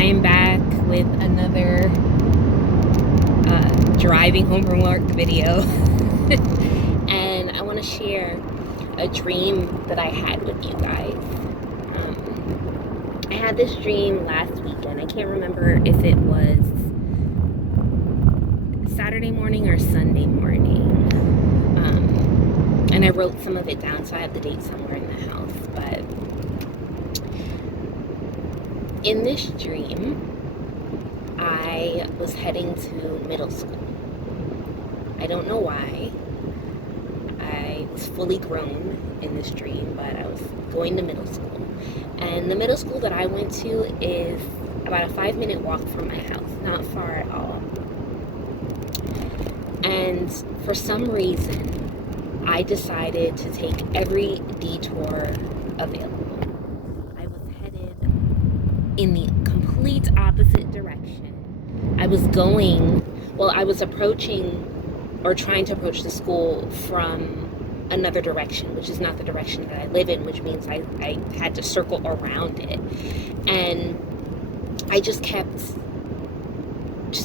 I am back with another driving home from work video. And I want to share a dream that I had with you guys. I had this dream last weekend. I can't remember if it was Saturday morning or Sunday morning. And I wrote some of it down, so I have the date somewhere in the house. But in this dream, I was heading to middle school. I don't know why. I was fully grown in this dream, but I was going to middle school. And the middle school that I went to is about a 5-minute walk from my house, not far at all. And for some reason, I decided to take every detour available. I was headed in the complete opposite direction. I was approaching or trying to approach the school from another direction, which is not the direction that I live in, which means I had to circle around it. And I just kept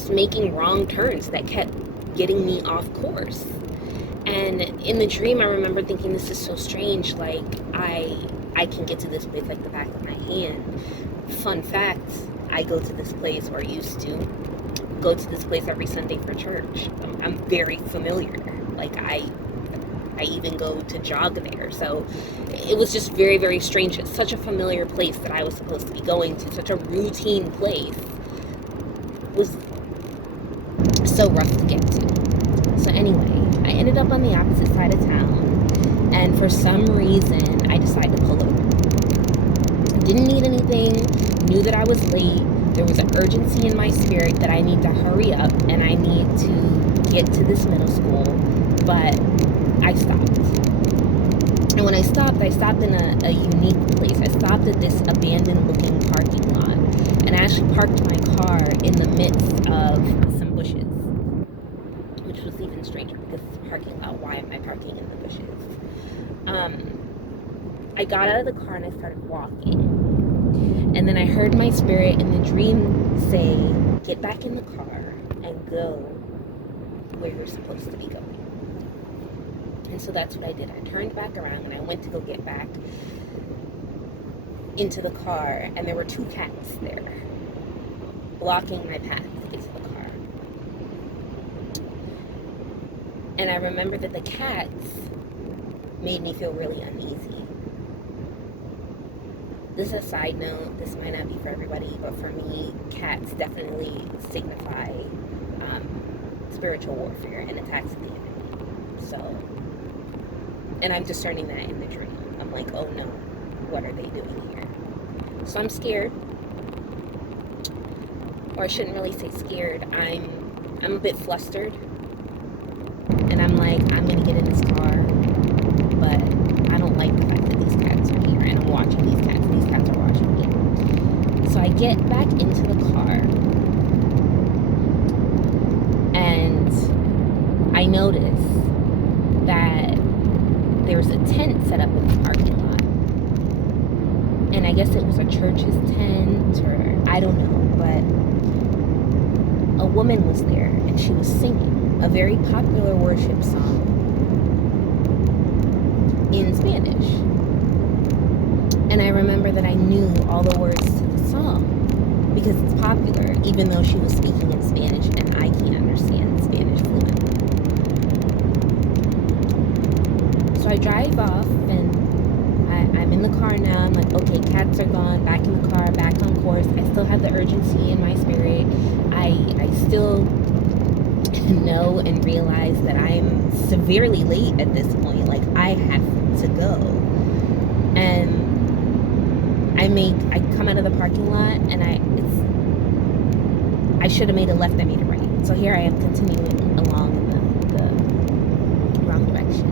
making wrong turns that kept getting me off course. And in the dream, I remember thinking, this is so strange, like I can get to this place like the back of my hand. Fun fact, I go to this place, or used to go to this place every Sunday for church. I'm very familiar. Like I even go to jog there. So it was just very, very strange. It's such a familiar place that I was supposed to be going to. Such a routine place was so rough to get to. So anyway, I ended up on the opposite side of town, and for some reason, I decided to pull over. Didn't need anything, knew that I was late. There was an urgency in my spirit that I need to hurry up and I need to get to this middle school, but I stopped. And when I stopped in a unique place. I stopped at this abandoned looking parking lot, and I actually parked my car in the midst of some bushes, which was even stranger because it's a parking lot. Why am I parking in the bushes? I got out of the car and I started walking. And then I heard my spirit in the dream say, get back in the car and go where you're supposed to be going. And so that's what I did. I turned back around and I went to go get back into the car, and there were 2 cats there blocking my path to get to the car. And I remember that the cats made me feel really uneasy. This is a side note, this might not be for everybody, but for me, cats definitely signify spiritual warfare and attacks of the enemy. So, and I'm discerning that in the dream. I'm like, oh no, what are they doing here? So I'm scared, or I shouldn't really say scared. I'm a bit flustered, and I'm like, I'm gonna get in this car, but I don't like the fact that these cats are here, and I'm watching these cats, and these cats are watching me. So I get back into the car, and I notice that there's a tent set up in the parking lot. And I guess it was a church's tent, or I don't know, but a woman was there, and she was singing a very popular worship song in Spanish. And I remember that I knew all the words to the song because it's popular, even though she was speaking in Spanish and I can't understand Spanish fluently. So I drive off, and I'm in the car now. I'm like, okay, cats are gone, back in the car, back on course. I still have the urgency in my spirit. I still know and realize that I'm severely late at this point. Like, I have to go. And I come out of the parking lot, and I should have made a left, I made a right. So here I am continuing along in the wrong direction.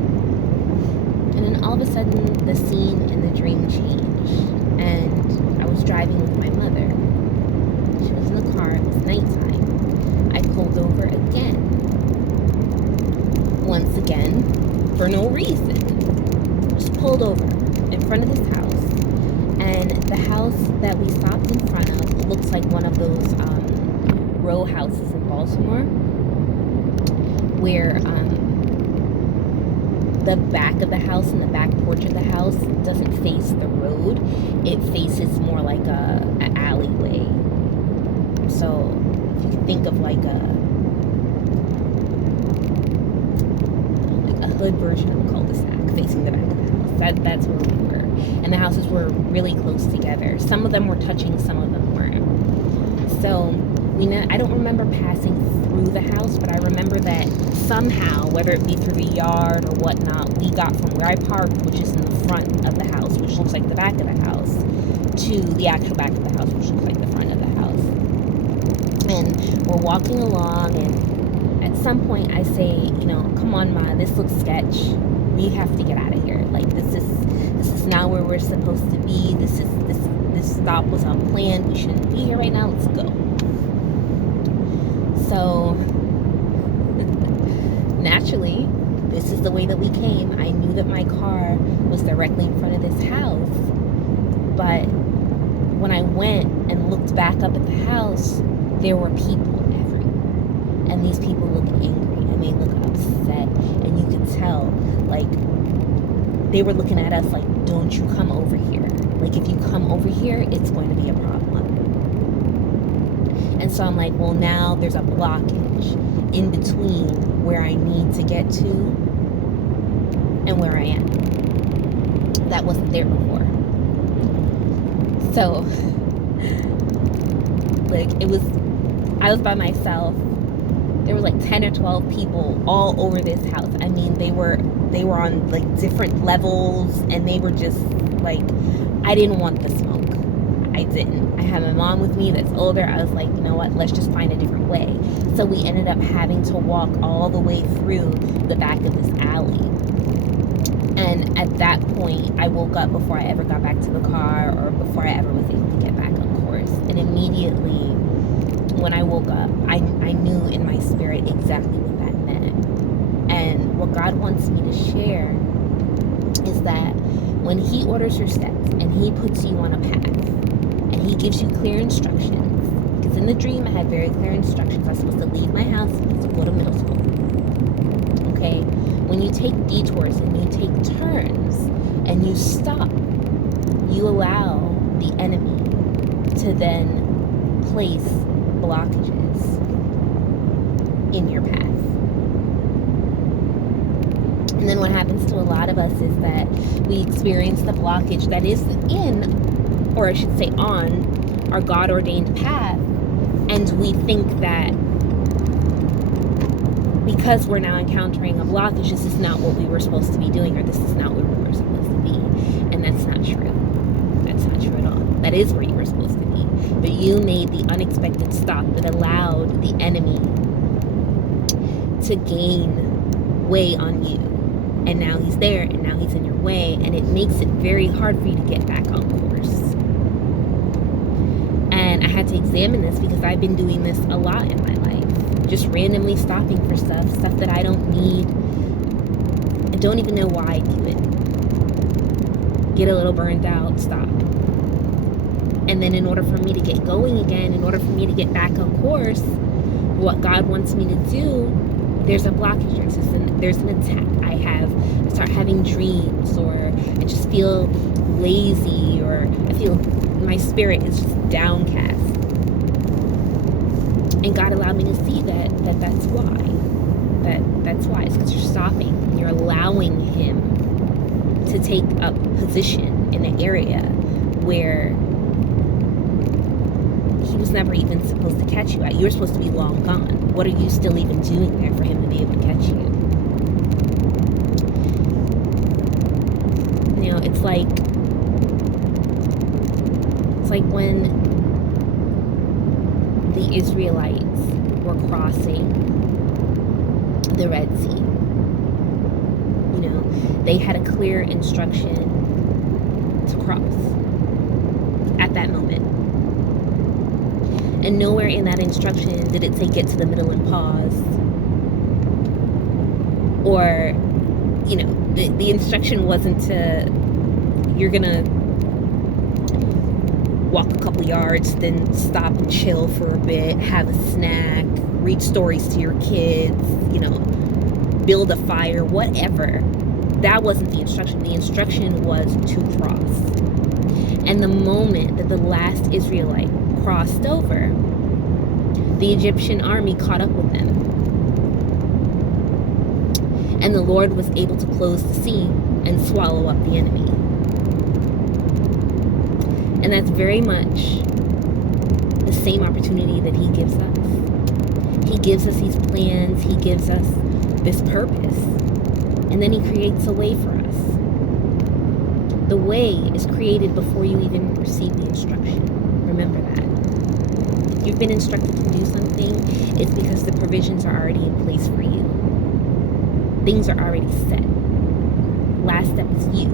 And then all of a sudden, the scene in the dream changed, and I was driving with my mother. She was in the car. It was nighttime. I pulled over again. Once again, for no reason. Just pulled over in front of this house, and the house that we stopped in front of looks like one of those row houses in Baltimore, where the back of the house and the back porch of the house doesn't face the road. It faces more like an alleyway. So if you can think of like a hood version of a cul-de-sac facing the back of the house. That's where we were. And the houses were really close together. Some of them were touching, some of them weren't. So I don't remember passing through the house, but I remember that somehow, whether it be through the yard or whatnot, we got from where I parked, which is in the front of the house, which looks like the back of the house, to the actual back of the house, which looks like the front of the house. And we're walking along, and at some point I say, come on, Ma, this looks sketch. We have to get out of here. Like, this is not where we're supposed to be. This stop was unplanned. We shouldn't be here right now. Let's go. So naturally, this is the way that we came. I knew that my car was directly in front of this house, but when I went and looked back up at the house, there were people everywhere, and these people look angry and they look upset, and you could tell, like, they were looking at us like, don't you come over here. Like, if you come over here, it's going to be a problem. And so I'm like, well, now there's a blockage in between where I need to get to and where I am. That wasn't there before. So, like, I was by myself. There were like 10 or 12 people all over this house. I mean, they were on like different levels, and they were just like, I didn't want the smoke. I didn't. I had my mom with me that's older. I was like, you know what, let's just find a different way. So we ended up having to walk all the way through the back of this alley. And at that point, I woke up before I ever got back to the car, or before I ever was able to get back on course. And immediately when I woke up, I knew in my spirit exactly what that meant. And what God wants me to share is that when He orders your steps and He puts you on a path and He gives you clear instructions, because in the dream I had very clear instructions. I was supposed to leave my house and to go to middle school. Okay? When you take detours and you take turns and you stop, you allow the enemy to then place blockages in your path. And then what happens to a lot of us is that we experience the blockage that is in, or I should say on, our God-ordained path, and we think that because we're now encountering a blockage, this is not what we were supposed to be doing, or this is not where we were supposed to be. And that's not true. That's not true at all. That is where you were supposed to be. But you made the unexpected stop that allowed the enemy to gain way on you. And now he's there, and now he's in your way, and it makes it very hard for you to get back on course. And I had to examine this because I've been doing this a lot in my life. Just randomly stopping for stuff that I don't need. I don't even know why I do it. Get a little burned out, stop. And then in order for me to get going again, in order for me to get back on course, what God wants me to do, there's a blockage, there's an attack. I start having dreams, or I just feel lazy, or I feel my spirit is just downcast. And God allowed me to see that's why. That's why. It's because you're stopping and you're allowing Him to take up position in an area where He was never even supposed to catch you at. You were supposed to be long gone. What are you still even doing there for Him to be able to catch you? You know, it's like when the Israelites were crossing the Red Sea. You know, they had a clear instruction to cross at that moment. And nowhere in that instruction did it say get to the middle and pause. Or, you know, the instruction wasn't to, you're gonna couple yards, then stop and chill for a bit, have a snack, read stories to your kids, build a fire, whatever. That wasn't the instruction. The instruction was to cross. And the moment that the last Israelite crossed over, the Egyptian army caught up with them. And the Lord was able to close the sea and swallow up the enemy. And that's very much the same opportunity that he gives us. He gives us these plans. He gives us this purpose. And then he creates a way for us. The way is created before you even receive the instruction. Remember that. If you've been instructed to do something, it's because the provisions are already in place for you. Things are already set. Last step is you.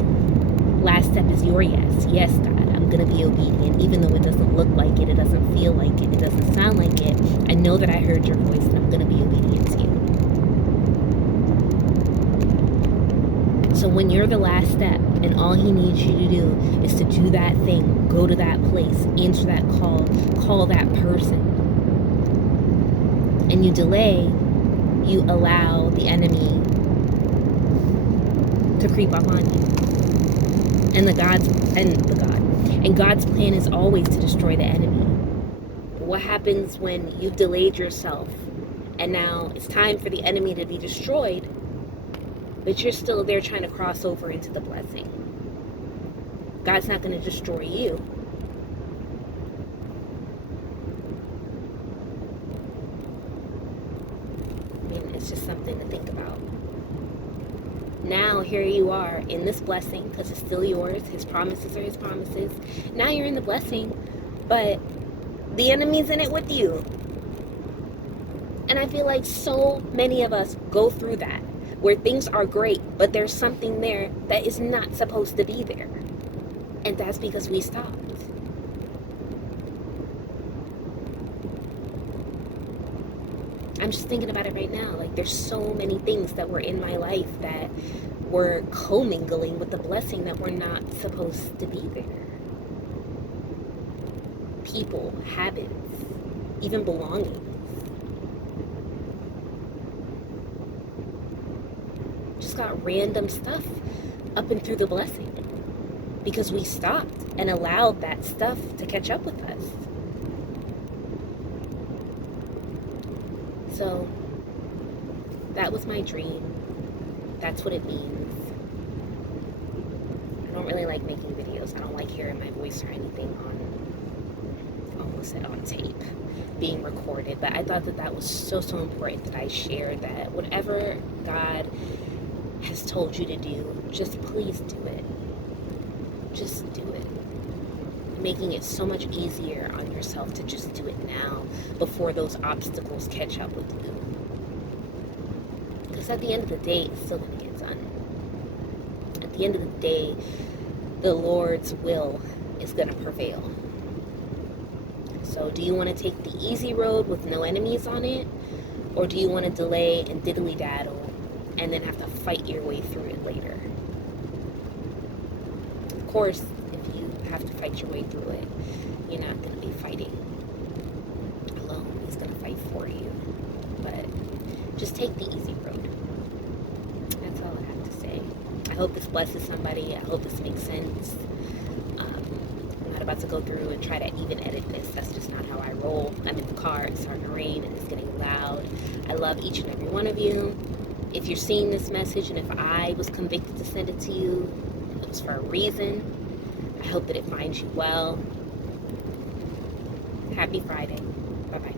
Last step is your yes. Yes, God, I'm going to be obedient, even though it doesn't look like it, it doesn't feel like it, it doesn't sound like it. I know that I heard your voice, and I'm going to be obedient to you. So when you're the last step, and all he needs you to do is to do that thing, go to that place, answer that call that person, and you delay, you allow the enemy to creep up on you. And God's plan is always to destroy the enemy. What happens when you've delayed yourself and now it's time for the enemy to be destroyed, but you're still there trying to cross over into the blessing? God's not going to destroy you. I mean, it's just something to think about. Now, here you are in this blessing because it's still yours. His promises are his promises. Now you're in the blessing, but the enemy's in it with you. And I feel like so many of us go through that, where things are great, but there's something there that is not supposed to be there. And that's because we stopped. I'm just thinking about it right now. Like, there's so many things that were in my life that were commingling with the blessing that were not supposed to be there. People, habits, even belongings. Just got random stuff up and through the blessing because we stopped and allowed that stuff to catch up with us. So that was my dream. That's what it means. I don't really like making videos. I don't like hearing my voice or anything on tape, being recorded. But I thought that was so important that I shared that whatever God has told you to do, just please do it. Just do it. Making it so much easier on yourself to just do it now before those obstacles catch up with you. Because at the end of the day, it's still going to get done. At the end of the day, the Lord's will is going to prevail. So do you want to take the easy road with no enemies on it? Or do you want to delay and diddly-daddle and then have to fight your way through it later? Of course, if you have to fight your way through it, you're not going to be fighting alone. He's going to fight for you. But just take the easy road. That's all I have to say. I hope this blesses somebody. I hope this makes sense. I'm not about to go through and try to even edit this. That's just not how I roll. I'm in the car. It's starting to rain and it's getting loud. I love each and every one of you. If you're seeing this message and if I was convicted to send it to you, it was for a reason. I hope that it finds you well. Happy Friday. Bye-bye.